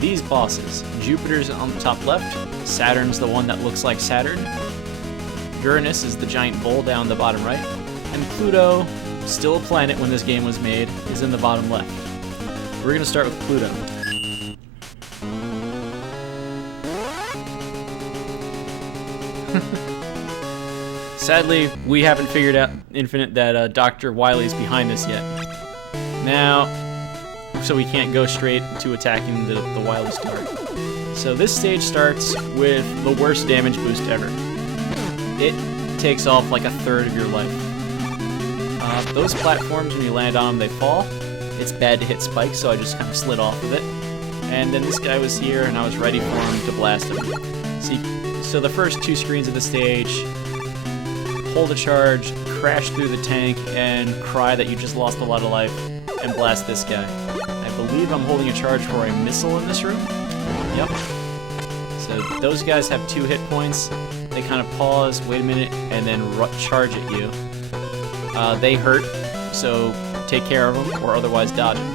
these bosses. Jupiter's on the top left, Saturn's the one that looks like Saturn, Uranus is the giant bull down the bottom right, and Pluto, still a planet when this game was made, is in the bottom left. We're going to start with Pluto. Sadly, we haven't figured out Infinite that Dr. Wily's behind us yet. Now, so we can't go straight to attacking the Wily Star. So this stage starts with the worst damage boost ever. It takes off like a third of your life. Those platforms, when you land on them, they fall. It's bad to hit spikes, so I just kind of slid off of it. And then this guy was here, and I was ready for him to blast him. So the first two screens of the stage, hold a charge, crash through the tank, and cry that you just lost a lot of life, and blast this guy. I believe I'm holding a charge for a missile in this room. Yep. So those guys have 2 hit points. They kind of pause, wait a minute, and then charge at you. They hurt, so take care of them, or otherwise dodge them.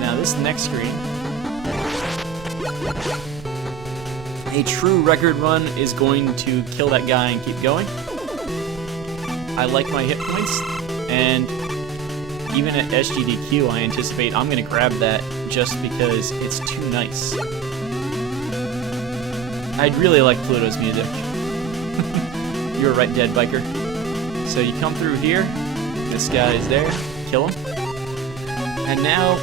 Now this next screen, a true record run is going to kill that guy and keep going. I like my hit points, and even at SGDQ I anticipate I'm going to grab that just because it's too nice. I'd really like Pluto's music. You were right, dead biker. So you come through here, this guy is there, kill him. And now,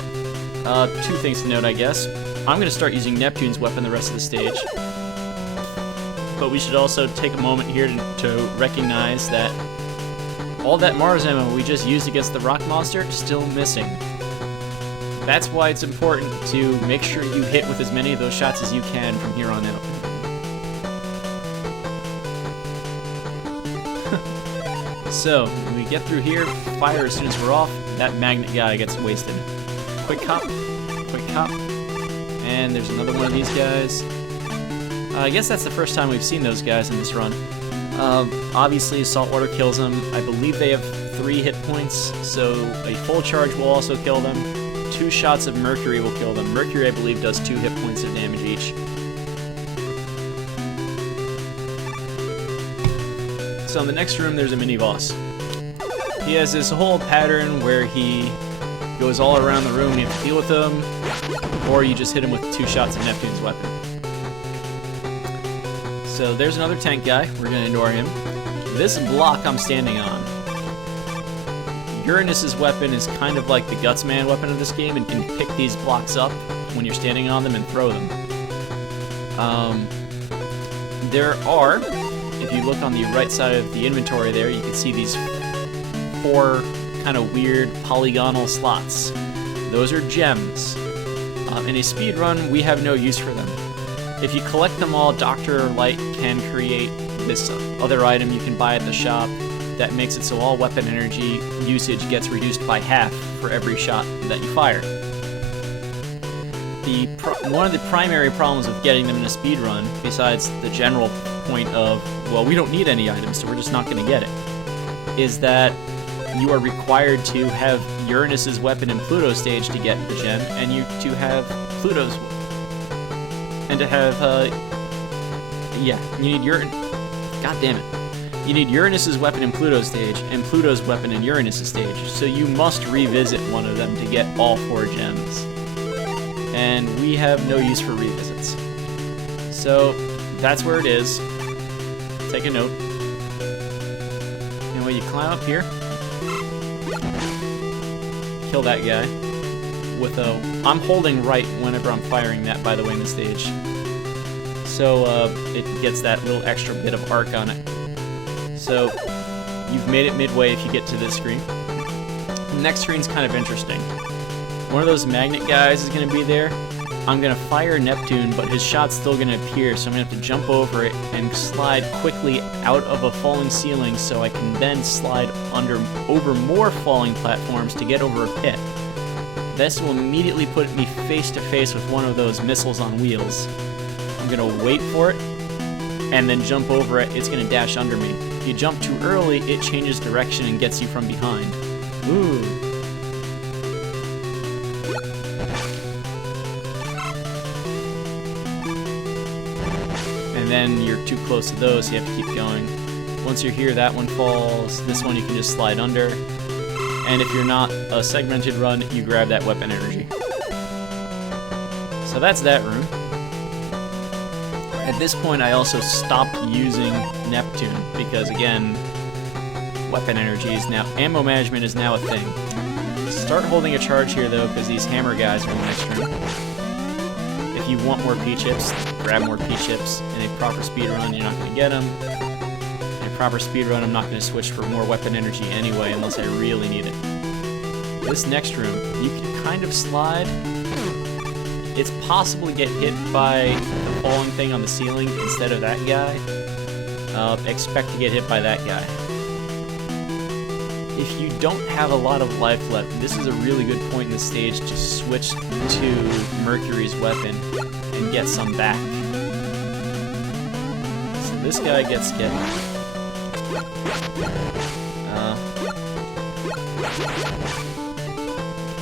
2 things to note, I guess. I'm going to start using Neptune's weapon the rest of the stage. But we should also take a moment here to recognize that all that Mars ammo we just used against the rock monster is still missing. That's why it's important to make sure you hit with as many of those shots as you can from here on out. So, when we get through here, fire as soon as we're off, that magnet guy gets wasted. Quick hop, and there's another one of these guys. I guess that's the first time we've seen those guys in this run. Obviously, saltwater kills them. I believe they have 3 hit points, so a full charge will also kill them. 2 shots of Mercury will kill them. Mercury, I believe, does 2 hit points of damage each. So in the next room, there's a mini-boss. He has this whole pattern where he goes all around the room and you have to deal with him, or you just hit him with 2 shots of Neptune's weapon. So there's another tank guy. We're going to ignore him. This block I'm standing on, Uranus's weapon is kind of like the Gutsman weapon of this game and can pick these blocks up when you're standing on them and throw them. There are, if you look on the right side of the inventory there, you can see these 4 kind of weird polygonal slots. Those are gems. In a speed run, we have no use for them. If you collect them all, Dr. Light can create this other item you can buy at the shop that makes it so all weapon energy usage gets reduced by half for every shot that you fire. One of the primary problems with getting them in a speed run, besides the general point of, well, we don't need any items, so we're just not going to get it, is that you are required to have Uranus's weapon in Pluto stage to get the gem, and you to have Pluto's, and to have, you need God damn it. You need Uranus's weapon in Pluto stage, and Pluto's weapon in Uranus's stage, so you must revisit one of them to get all 4 gems. And we have no use for revisits. So, that's where it is. Take a note. Anyway, you climb up here. Kill that guy. With a... I'm holding right whenever I'm firing that, by the way, in the stage. So, it gets that little extra bit of arc on it. So, you've made it midway if you get to this screen. The next screen's kind of interesting. One of those magnet guys is going to be there. I'm going to fire Neptune, but his shot's still going to appear, so I'm going to have to jump over it and slide quickly out of a falling ceiling so I can then slide over more falling platforms to get over a pit. This will immediately put me face to face with one of those missiles on wheels. I'm going to wait for it, and then jump over it. It's going to dash under me. If you jump too early, it changes direction and gets you from behind. Ooh. then you're too close to those, so you have to keep going. Once you're here, that one falls. This one you can just slide under. And if you're not a segmented run, you grab that weapon energy. So that's that room. At this point, I also stopped using Neptune because, again, weapon energy is now... Ammo management is now a thing. Start holding a charge here, though, because these hammer guys are in the next room. If you want more P-chips, grab more P-chips. In a proper speed run, you're not going to get them. In a proper speed run, I'm not going to switch for more weapon energy anyway, unless I really need it. This next room, you can kind of slide. It's possible to get hit by the falling thing on the ceiling instead of that guy. Expect to get hit by that guy. If you don't have a lot of life left, this is a really good point in the stage to switch to Mercury's weapon and get some back. So this guy gets hit.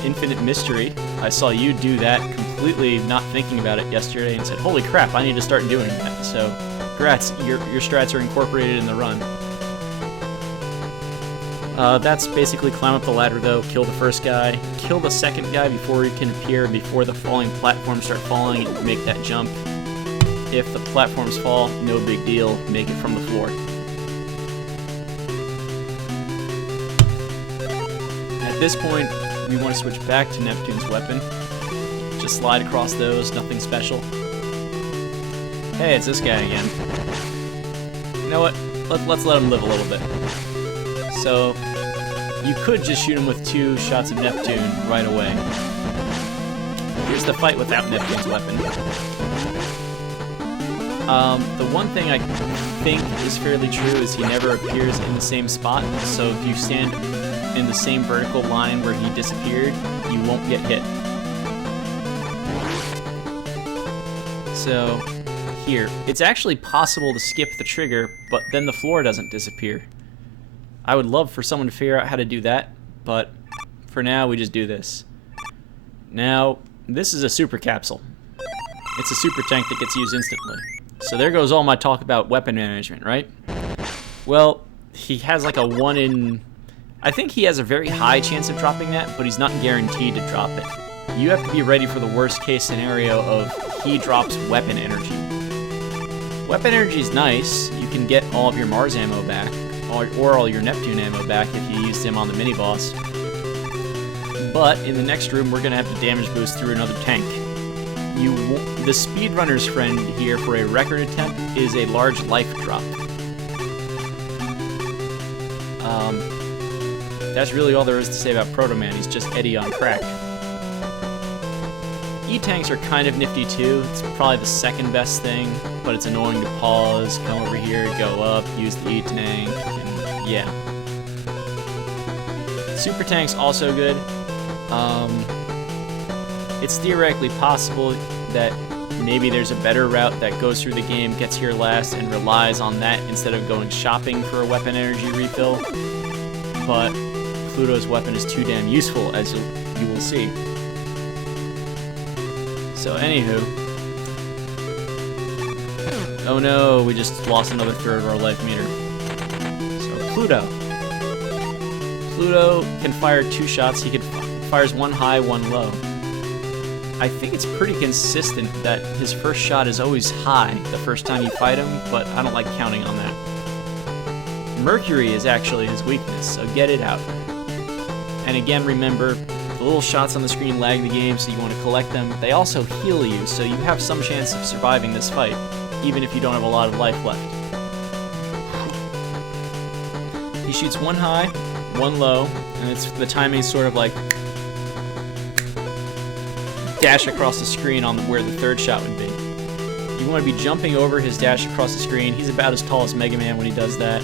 Infinite Mystery. I saw you do that completely not thinking about it yesterday and said, holy crap, I need to start doing that. So, congrats, your strats are incorporated in the run. That's basically climb up the ladder though, kill the first guy, kill the second guy before he can appear, before the falling platforms start falling, and make that jump. If the platforms fall, no big deal, make it from the floor. At this point, we want to switch back to Neptune's weapon. Just slide across those, nothing special. Hey, it's this guy again. You know what? Let's let him live a little bit. So, you could just shoot him with 2 shots of Neptune right away. Here's the fight without Neptune's weapon. The one thing I think is fairly true is he never appears in the same spot, so if you stand in the same vertical line where he disappeared, you won't get hit. So, here. It's actually possible to skip the trigger, but then the floor doesn't disappear. I would love for someone to figure out how to do that, but for now we just do this. Now, this is a super capsule. It's a super tank that gets used instantly. So there goes all my talk about weapon management, right? Well, he has like a 1 in... I think he has a very high chance of dropping that, but he's not guaranteed to drop it. You have to be ready for the worst case scenario of he drops weapon energy. Weapon energy is nice. You can get all of your Mars ammo back, or all your Neptune ammo back if you used him on the mini-boss. But in the next room, we're going to have the damage boost through another tank. The speedrunner's friend here for a record attempt is a large life drop. That's really all there is to say about Proto Man. He's just Eddie on crack. E-tanks are kind of nifty too. It's probably the second best thing, but it's annoying to pause, come over here, go up, use the E-tank, and yeah. Super tank's also good. It's theoretically possible that maybe there's a better route that goes through the game, gets here last, and relies on that instead of going shopping for a weapon energy refill. But Pluto's weapon is too damn useful, as you will see. So, anywho. Oh no, we just lost another third of our life meter. So, Pluto. Pluto can fire 2 shots. He fires 1 high, 1 low. I think it's pretty consistent that his first shot is always high the first time you fight him, but I don't like counting on that. Mercury is actually his weakness, so get it out. And again, remember, the little shots on the screen lag the game, so you want to collect them. They also heal you, so you have some chance of surviving this fight, even if you don't have a lot of life left. He shoots 1 high, 1 low, and the timing's sort of like dash across the screen on where the third shot would be. You want to be jumping over his dash across the screen. He's about as tall as Mega Man when he does that.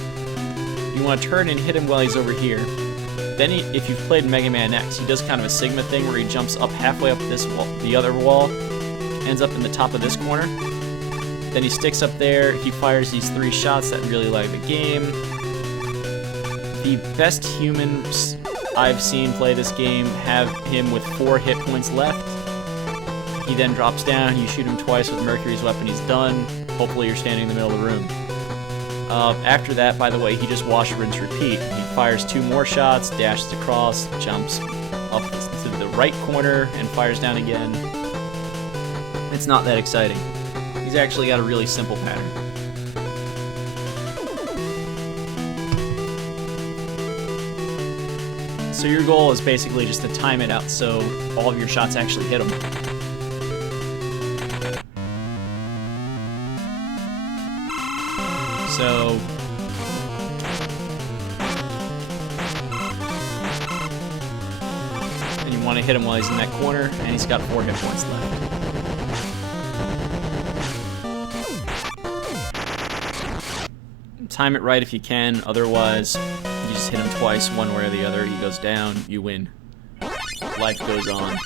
You want to turn and hit him while he's over here. Then if you've played Mega Man X, he does kind of a Sigma thing where he jumps up halfway up this wall, the other wall, ends up in the top of this corner. Then he sticks up there, he fires these 3 shots that really lag the game. The best humans I've seen play this game have him with 4 hit points left. He then drops down, you shoot him twice with Mercury's weapon, he's done. Hopefully you're standing in the middle of the room. After that, by the way, he just wash, rinse, repeat. He fires 2 more shots, dashes across, jumps up to the right corner, and fires down again. It's not that exciting. He's actually got a really simple pattern. So your goal is basically just to time it out so all of your shots actually hit him. So and you want to hit him while he's in that corner, and he's got 4 hit points left. Time it right if you can, otherwise you just hit him twice, one way or the other, he goes down, you win. Life goes on.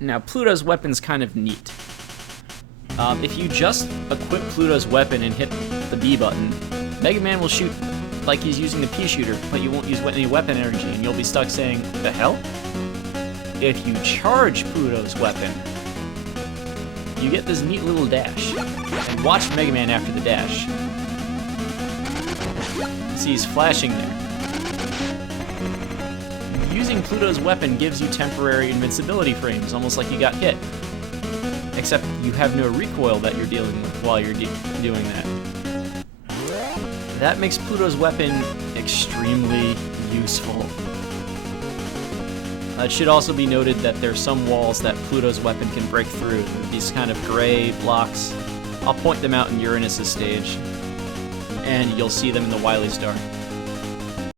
Now, Pluto's weapon's kind of neat. If you just equip Pluto's weapon and hit the B button, Mega Man will shoot like he's using the P shooter, but you won't use any weapon energy, and you'll be stuck saying, "The hell?" If you charge Pluto's weapon, you get this neat little dash. And watch Mega Man after the dash. See, he's flashing there. Using Pluto's weapon gives you temporary invincibility frames, almost like you got hit. Except you have no recoil that you're dealing with while you're doing that. That makes Pluto's weapon extremely useful. It should also be noted that there's some walls that Pluto's weapon can break through. These kind of gray blocks. I'll point them out in Uranus's stage, and you'll see them in the Wily Star.